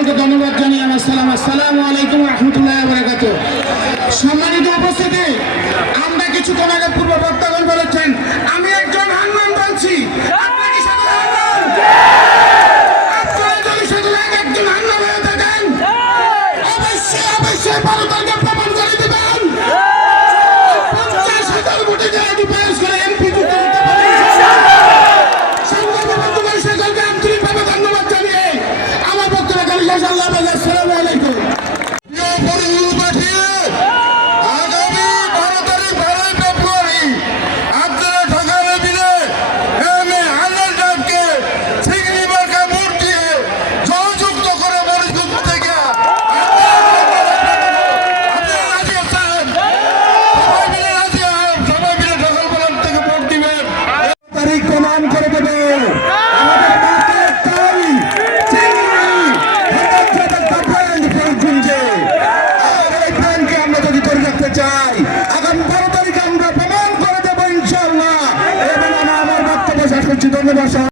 সকলকে ধন্যবাদ জানিয়ে আমার সালাম। আসসালামু আলাইকুম রহমতুল্লাহ বারাকাতুহু। সম্মানিত উপস্থিতি, আমরা কিছুক্ষণ আগে পূর্ব বক্তাগণ বলেছেন আমি একজন হান্নান বলছি। একজন হান্নান হয়ে থাকেন অবশ্যই অবশ্যই ভারতকে প্রমাণ করে দেবেন। 50,000 ভোটে যারা ডিফেন্স করে এমপি জিতে দিতে পারে। সকলকে আন্তরিকভাবে ধন্যবাদ জানিয়ে আমার বক্তব্য করি। আসসালামু আলাইকুম। প্রমাণ করে দেবে আমরা যদি ধরে রাখতে চাই আগামী 12 তারিখে আমরা প্রমাণ করে দেবো ইনশাআল্লাহ। এবং আমার বক্তব্য শেষ করছি। ধন্যবাদ।